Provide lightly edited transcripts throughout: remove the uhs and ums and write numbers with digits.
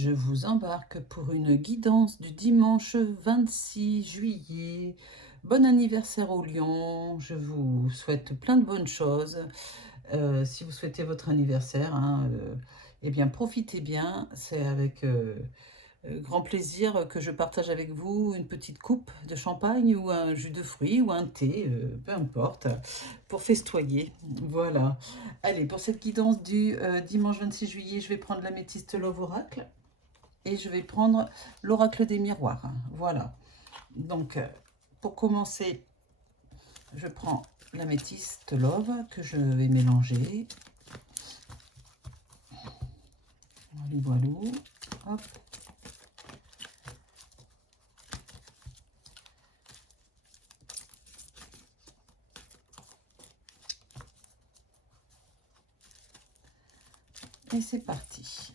je vous embarque pour une guidance du dimanche 26 juillet. Bon anniversaire au lion, je vous souhaite plein de bonnes choses. Si vous souhaitez votre anniversaire, hein, eh bien profitez bien, c'est avec grand plaisir que je partage avec vous une petite coupe de champagne ou un jus de fruits ou un thé, peu importe, pour festoyer. Voilà. Allez, pour cette guidance du dimanche 26 juillet, je vais prendre l'améthyste Love Oracle et je vais prendre l'oracle des miroirs. Voilà. Donc, pour commencer, je prends l'améthyste Love que je vais mélanger. Voilà. Hop. Et c'est parti.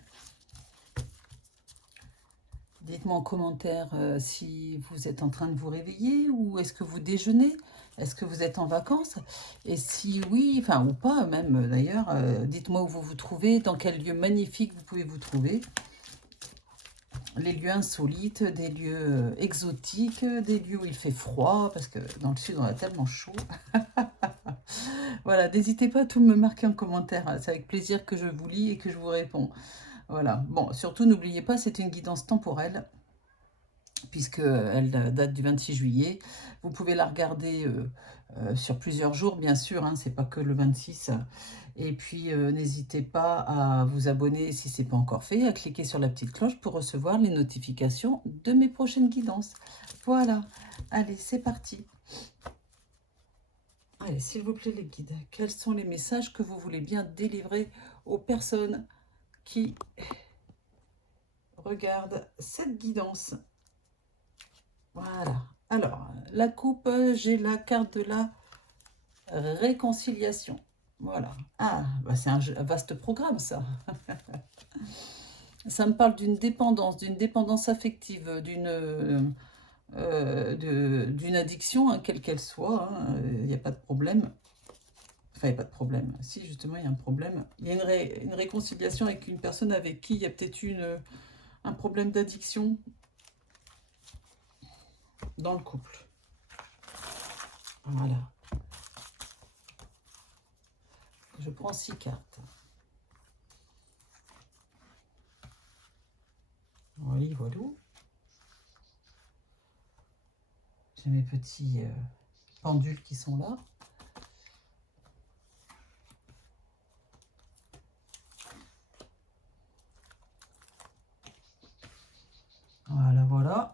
Dites-moi en commentaire si vous êtes en train de vous réveiller ou est-ce que vous déjeunez? Est-ce que vous êtes en vacances? Et si oui, enfin ou pas même d'ailleurs, dites-moi où vous vous trouvez, dans quel lieu magnifique vous pouvez vous trouver. Les lieux insolites, des lieux exotiques, des lieux où il fait froid, parce que dans le sud on a tellement chaud. Voilà, n'hésitez pas à tout me marquer en commentaire, c'est avec plaisir que je vous lis et que je vous réponds. Voilà, bon, surtout n'oubliez pas, c'est une guidance temporelle, puisqu'elle date du 26 juillet. Vous pouvez la regarder sur plusieurs jours, bien sûr, hein, c'est pas que le 26. Et puis, n'hésitez pas à vous abonner si ce n'est pas encore fait, à cliquer sur la petite cloche pour recevoir les notifications de mes prochaines guidances. Voilà, allez, c'est parti. Allez, s'il vous plaît, les guides, quels sont les messages que vous voulez bien délivrer aux personnes qui regardent cette guidance? Voilà. Alors, la coupe, j'ai la carte de la réconciliation. Voilà. Ah, bah c'est un vaste programme, ça. Ça me parle d'une dépendance affective, d'une addiction, hein, quelle qu'elle soit. Il n'y a pas de problème. Enfin, il n'y a pas de problème. Si, justement, il y a un problème. Il y a une réconciliation avec une personne avec qui il y a peut-être eu un problème d'addiction dans le couple. Voilà. Je prends 6 cartes. Voilà, voilà. J'ai mes petits pendules qui sont là. Voilà, voilà.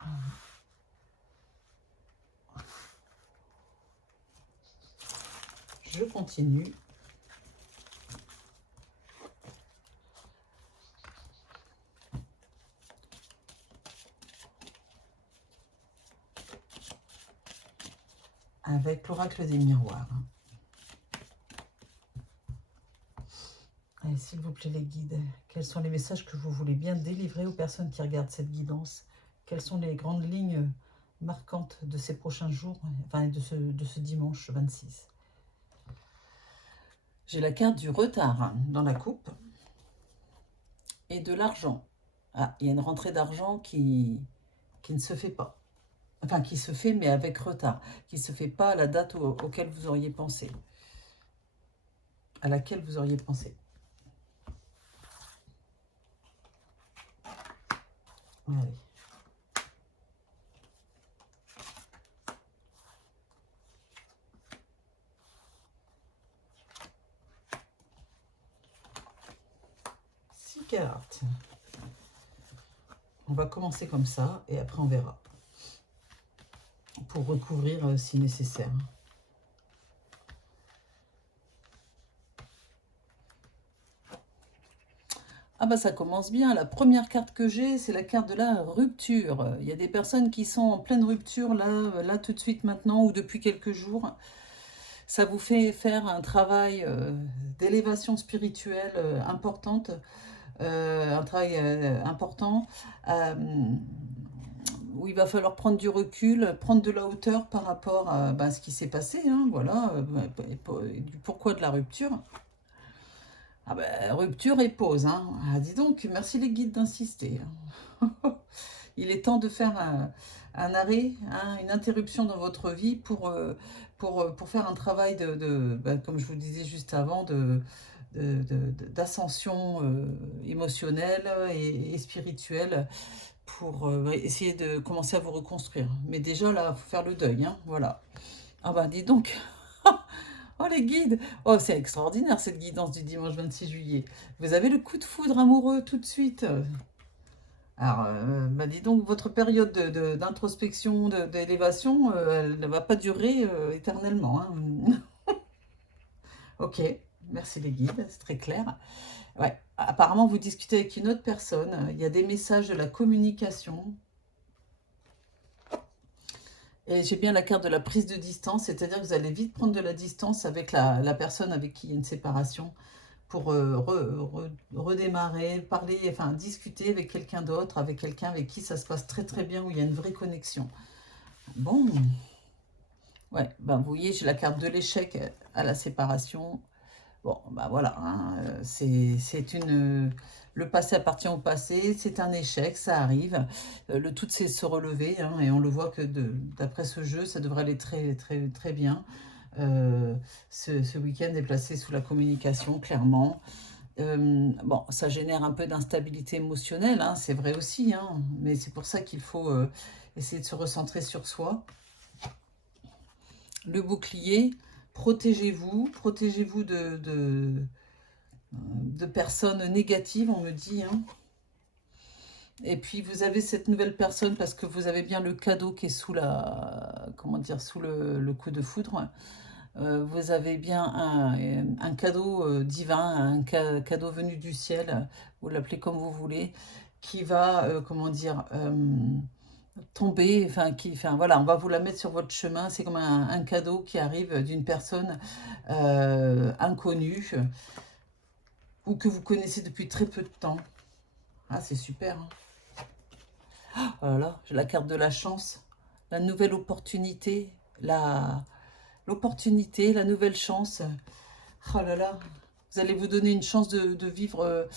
Je continue. Avec l'oracle des miroirs. Allez, s'il vous plaît, les guides, quels sont les messages que vous voulez bien délivrer aux personnes qui regardent cette guidance? Quelles sont les grandes lignes marquantes de ces prochains jours, enfin de ce dimanche 26? J'ai la carte du retard dans la coupe et de l'argent. Ah, il y a une rentrée d'argent qui ne se fait pas. Enfin, qui se fait, mais avec retard. Qui ne se fait pas à la date auquel vous auriez pensé. À laquelle vous auriez pensé. Allez. Six cartes. On va commencer comme ça et après on verra. Pour recouvrir si nécessaire. Ah bah ça commence bien. La première carte que j'ai, c'est la carte de la rupture. Il y a des personnes qui sont en pleine rupture là tout de suite maintenant ou depuis quelques jours. Ça vous fait faire un travail d'élévation spirituelle importante, un travail important où il va falloir prendre du recul, prendre de la hauteur par rapport à, ce qui s'est passé, hein, voilà, du pourquoi de la rupture. Ah ben, rupture et pause, hein. Ah, dis donc, merci les guides d'insister. Il est temps de faire un arrêt, hein, une interruption dans votre vie pour faire un travail ben, comme je vous disais juste avant, d'ascension émotionnelle et spirituelle pour essayer de commencer à vous reconstruire. Mais déjà, là, il faut faire le deuil, hein, voilà. Ah bah, dis donc. Oh, les guides! Oh, c'est extraordinaire, cette guidance du dimanche 26 juillet. Vous avez le coup de foudre amoureux tout de suite. Alors, bah, dis donc, votre période d'introspection, d'élévation, elle ne va pas durer éternellement, hein. Ok, merci les guides, c'est très clair. Ouais, apparemment, vous discutez avec une autre personne. Il y a des messages de la communication. Et j'ai bien la carte de la prise de distance, c'est-à-dire que vous allez vite prendre de la distance avec la personne avec qui il y a une séparation pour redémarrer, parler, enfin discuter avec quelqu'un d'autre, avec quelqu'un avec qui ça se passe très très bien, où il y a une vraie connexion. Bon, ouais, ben vous voyez, j'ai la carte de l'échec à la séparation. Bon, ben voilà, hein, c'est une... Le passé appartient au passé, c'est un échec, ça arrive. Le tout, c'est se relever, hein, et on le voit que d'après ce jeu, ça devrait aller très, très, très bien. Ce week-end est placé sous la communication, clairement. Bon, ça génère un peu d'instabilité émotionnelle, hein, c'est vrai aussi, hein, mais c'est pour ça qu'il faut essayer de se recentrer sur soi. Le bouclier, protégez-vous de personnes négatives, on me dit, hein. Et puis vous avez cette nouvelle personne parce que vous avez bien le cadeau qui est sous la, comment dire, sous le coup de foudre. Vous avez bien un cadeau divin, un cadeau venu du ciel, vous l'appelez comme vous voulez, qui va, comment dire, tomber, enfin voilà, on va vous la mettre sur votre chemin. C'est comme un cadeau qui arrive d'une personne inconnue ou que vous connaissez depuis très peu de temps. Ah, c'est super, hein. Voilà, j'ai la carte de la chance, la nouvelle opportunité, l'opportunité, la nouvelle chance. Oh là là, vous allez vous donner une chance de vivre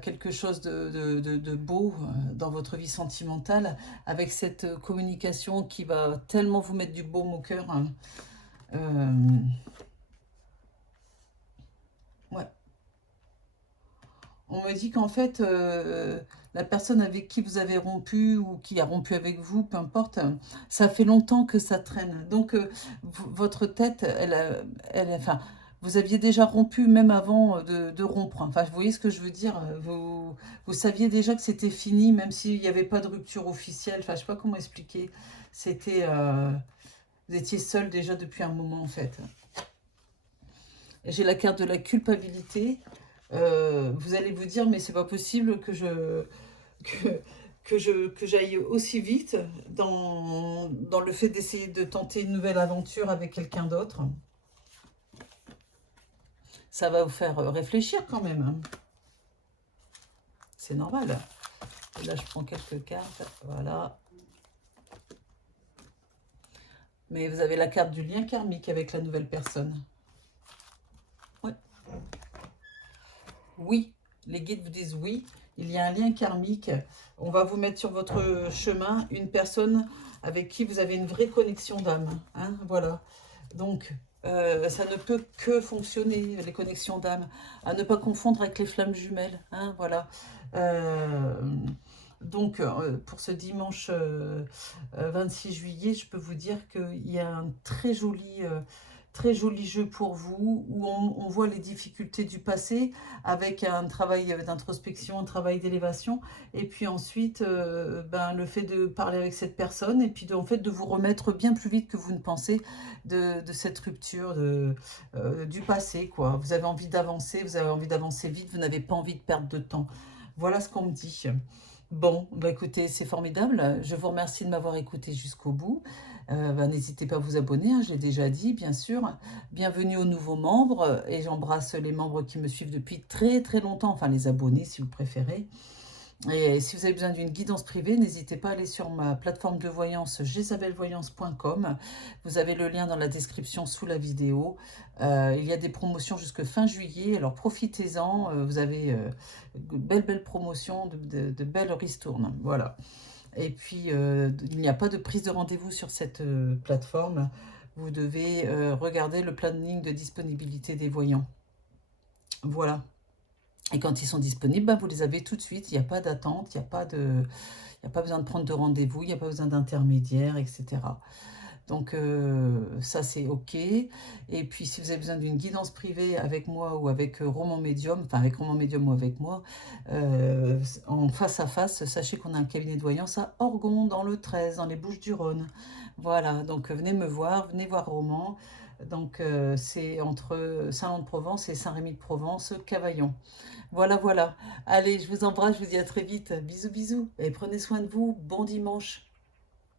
quelque chose de beau dans votre vie sentimentale avec cette communication qui va tellement vous mettre du baume au cœur, hein. Ouais. On me dit qu'en fait, la personne avec qui vous avez rompu ou qui a rompu avec vous, peu importe, ça fait longtemps que ça traîne. Donc, votre tête, enfin, vous aviez déjà rompu même avant de rompre. Enfin, vous voyez ce que je veux dire? Vous saviez déjà que c'était fini, même s'il n'y avait pas de rupture officielle. Enfin, je ne sais pas comment expliquer. C'était, vous étiez seul déjà depuis un moment, en fait. J'ai la carte de la culpabilité. Vous allez vous dire, mais c'est pas possible que, que j'aille aussi vite dans le fait d'essayer de tenter une nouvelle aventure avec quelqu'un d'autre. Ça va vous faire réfléchir quand même, hein. C'est normal. Et là, je prends quelques cartes. Voilà. Mais vous avez la carte du lien karmique avec la nouvelle personne. Ouais. Oui, les guides vous disent oui, il y a un lien karmique. On va vous mettre sur votre chemin une personne avec qui vous avez une vraie connexion d'âme, hein, voilà. Donc, ça ne peut que fonctionner, les connexions d'âme, à ne pas confondre avec les flammes jumelles, hein, voilà. Donc, pour ce dimanche 26 juillet, je peux vous dire qu'il y a un très joli jeu pour vous, où on voit les difficultés du passé avec un travail d'introspection, un travail d'élévation, et puis ensuite ben, le fait de parler avec cette personne, et puis en fait de vous remettre bien plus vite que vous ne pensez de cette rupture du passé, quoi. Vous avez envie d'avancer, vous avez envie d'avancer vite, vous n'avez pas envie de perdre de temps. Voilà ce qu'on me dit. Bon, bah écoutez, c'est formidable. Je vous remercie de m'avoir écouté jusqu'au bout. Bah, n'hésitez pas à vous abonner, hein, je l'ai déjà dit, bien sûr. Bienvenue aux nouveaux membres, et j'embrasse les membres qui me suivent depuis très très longtemps, enfin les abonnés si vous préférez. Et si vous avez besoin d'une guidance privée, n'hésitez pas à aller sur ma plateforme de voyance jezabelvoyance.com. Vous avez le lien dans la description sous la vidéo. Il y a des promotions jusque fin juillet, alors profitez-en. Vous avez de belles promotions, de belles ristournes. Voilà. Et puis, il n'y a pas de prise de rendez-vous sur cette plateforme. Vous devez regarder le planning de disponibilité des voyants. Voilà. Et quand ils sont disponibles, bah, vous les avez tout de suite. Il n'y a pas d'attente, il n'y a pas besoin de prendre de rendez-vous, il n'y a pas besoin d'intermédiaire, etc. Donc ça c'est ok. Et puis si vous avez besoin d'une guidance privée avec moi ou avec Roman Médium, enfin avec Roman Médium ou avec moi, en face à face, sachez qu'on a un cabinet de voyance à Orgon, dans le 13, dans les Bouches-du-Rhône. Voilà, donc venez me voir, venez voir Roman. Donc c'est entre Saint-Laurent-de-Provence et Saint-Rémy-de-Provence, Cavaillon. Voilà, voilà. Allez, je vous embrasse, je vous dis à très vite. Bisous, bisous. Et prenez soin de vous. Bon dimanche.